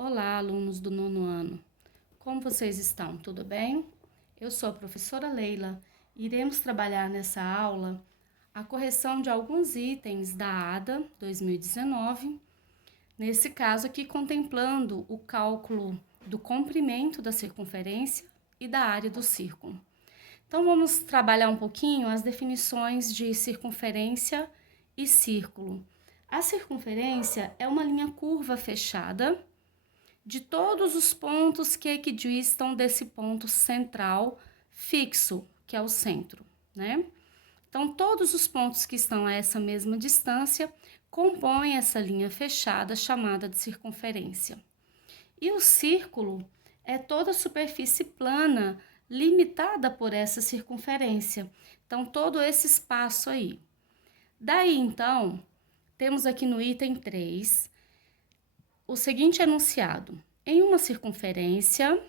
Olá, alunos do nono ano. Como vocês estão? Tudo bem? Eu sou a professora Leila e iremos trabalhar nessa aula a correção de alguns itens da ADA 2019, nesse caso aqui contemplando o cálculo do comprimento da circunferência e da área do círculo. Então, vamos trabalhar um pouquinho as definições de circunferência e círculo. A circunferência é uma linha curva fechada de todos os pontos que equidistam desse ponto central fixo, que é o centro, né? Então, todos os pontos que estão a essa mesma distância compõem essa linha fechada chamada de circunferência. E o círculo é toda a superfície plana limitada por essa circunferência. Então, todo esse espaço aí. Daí, então, temos aqui no item 3 o seguinte enunciado: em uma circunferência,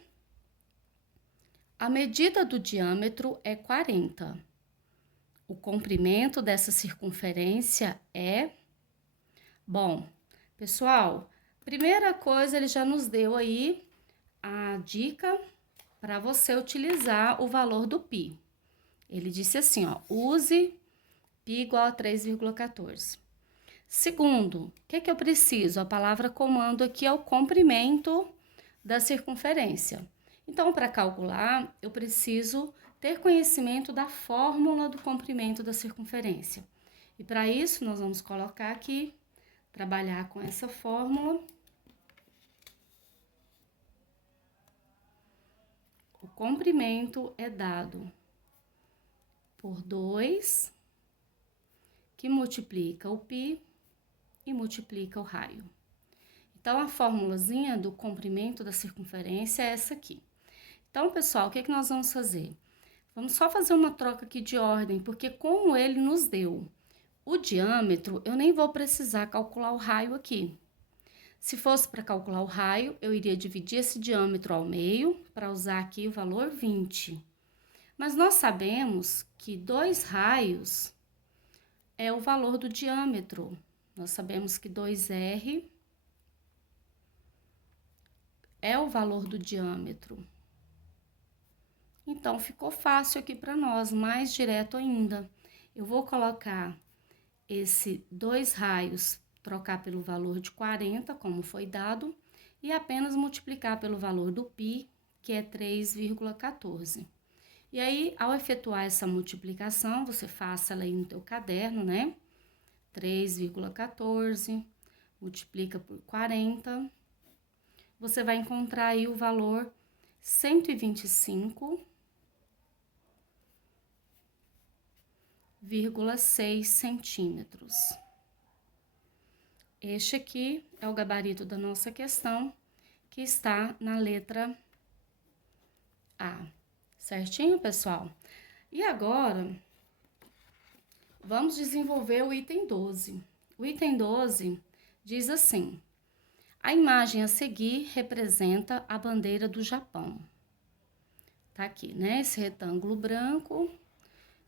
a medida do diâmetro é 40. O comprimento dessa circunferência é... Bom, pessoal, primeira coisa, ele já nos deu aí a dica para você utilizar o valor do π. Ele disse assim, ó, use π igual a 3,14. Segundo, o que eu preciso? A palavra comando aqui é o comprimento da circunferência. Então, para calcular, eu preciso ter conhecimento da fórmula do comprimento da circunferência. E para isso, nós vamos colocar aqui, trabalhar com essa fórmula. O comprimento é dado por 2, que multiplica o π e multiplica o raio. Então, a formulazinha do comprimento da circunferência é essa aqui. Então, pessoal, o que nós vamos fazer? Vamos só fazer uma troca aqui de ordem, porque como ele nos deu o diâmetro, eu nem vou precisar calcular o raio aqui. Se fosse para calcular o raio, eu iria dividir esse diâmetro ao meio, para usar aqui o valor 20. Mas nós sabemos que 2 raios é o valor do diâmetro. Nós sabemos que 2R é o valor do diâmetro. Então, ficou fácil aqui para nós, mais direto ainda. Eu vou colocar esse 2 raios, trocar pelo valor de 40, como foi dado, e apenas multiplicar pelo valor do π, que é 3,14. E aí, ao efetuar essa multiplicação, você faça ela aí no teu caderno, né? 3,14, multiplica por 40, você vai encontrar aí o valor 125,6 centímetros. Este aqui é o gabarito da nossa questão, que está na letra A. Certinho, pessoal? E agora, vamos desenvolver o item 12. O item 12 diz assim: a imagem a seguir representa a bandeira do Japão. Tá aqui, né? Esse retângulo branco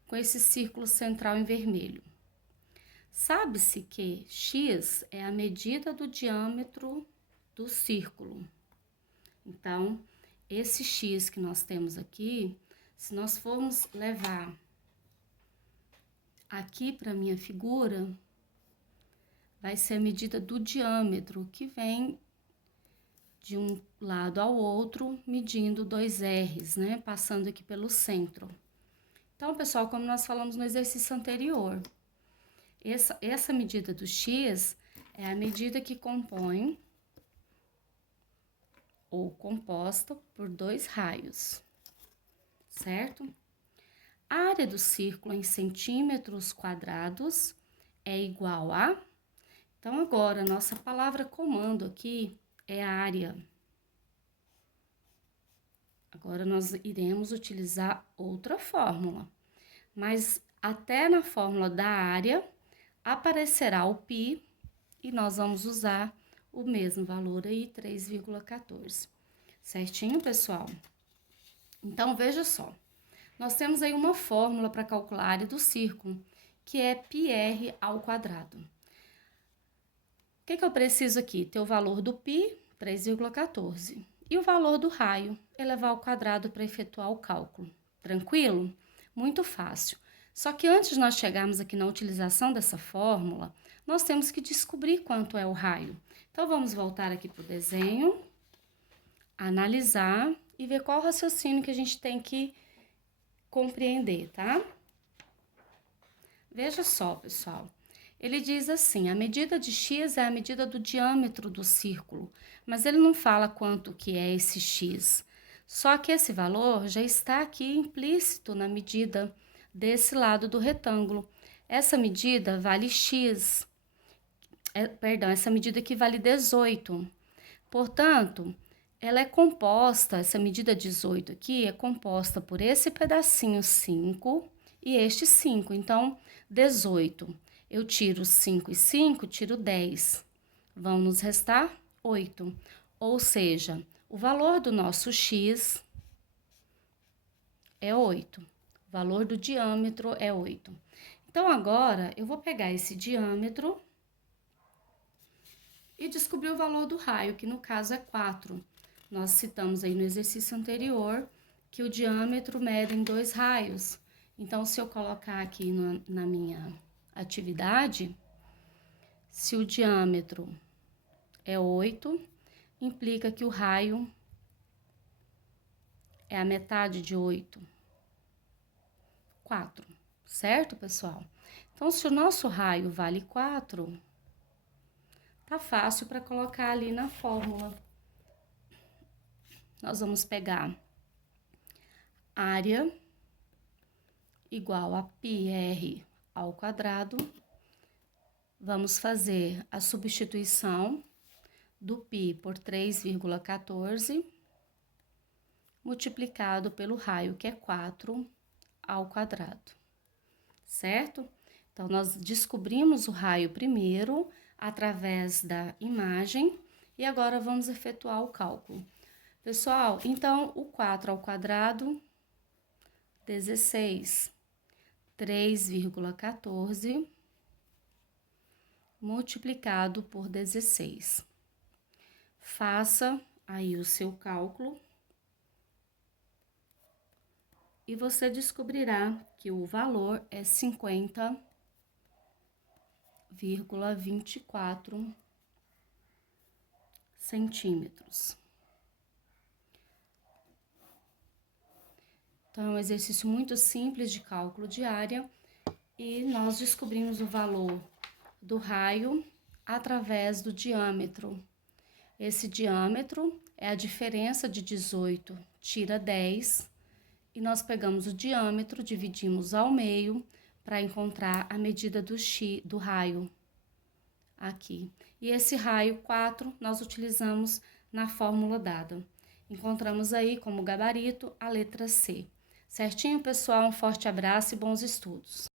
com esse círculo central em vermelho. Sabe-se que x é a medida do diâmetro do círculo. Então, esse x que nós temos aqui, se nós formos levar aqui para minha figura, vai ser a medida do diâmetro, que vem de um lado ao outro, medindo 2 R's, né? Passando aqui pelo centro. Então, pessoal, como nós falamos no exercício anterior, essa medida do x é a medida que compõe ou composta por 2 raios, certo? A área do círculo em centímetros quadrados é igual a... Então, agora, nossa palavra comando aqui é área. Agora, nós iremos utilizar outra fórmula, mas até na fórmula da área aparecerá o π e nós vamos usar o mesmo valor aí, 3,14. Certinho, pessoal? Então, veja só. Nós temos aí uma fórmula para calcular a área do círculo, que é πr ao quadrado. O que eu preciso aqui? Ter o valor do π, 3,14. E o valor do raio, elevar ao quadrado para efetuar o cálculo. Tranquilo? Muito fácil. Só que antes de nós chegarmos aqui na utilização dessa fórmula, nós temos que descobrir quanto é o raio. Então, vamos voltar aqui para o desenho, analisar e ver qual o raciocínio que a gente tem que compreender, tá? Veja só, pessoal. Ele diz assim, a medida de x é a medida do diâmetro do círculo, mas ele não fala quanto que é esse x. Só que esse valor já está aqui implícito na medida desse lado do retângulo. Essa medida vale x, essa medida aqui vale 18. Portanto, ela é composta, essa medida 18 aqui é composta por esse pedacinho 5 e este 5. Então, 18. Eu tiro 5 e 5, tiro 10. Vão nos restar 8. Ou seja, o valor do nosso x é 8. O valor do diâmetro é 8. Então, agora, eu vou pegar esse diâmetro e descobrir o valor do raio, que no caso é 4. Nós citamos aí no exercício anterior que o diâmetro mede em 2 raios. Então, se eu colocar aqui na minha atividade, se o diâmetro é 8, implica que o raio é a metade de 8, 4, certo, pessoal? Então, se o nosso raio vale 4, tá fácil para colocar ali na fórmula. Nós vamos pegar área igual a πr ao quadrado. Vamos fazer a substituição do π por 3,14 multiplicado pelo raio, que é 4 ao quadrado, certo? Então, nós descobrimos o raio primeiro através da imagem e agora vamos efetuar o cálculo. Pessoal, então, o 4 ao quadrado, 16, 3,14 multiplicado por 16. Faça aí o seu cálculo e você descobrirá que o valor é 50,24 centímetros. Então, é um exercício muito simples de cálculo de área e nós descobrimos o valor do raio através do diâmetro. Esse diâmetro é a diferença de 18, tira 10, e nós pegamos o diâmetro, dividimos ao meio para encontrar a medida do raio aqui. E esse raio 4 nós utilizamos na fórmula dada. Encontramos aí como gabarito a letra C. Certinho, pessoal? Um forte abraço e bons estudos!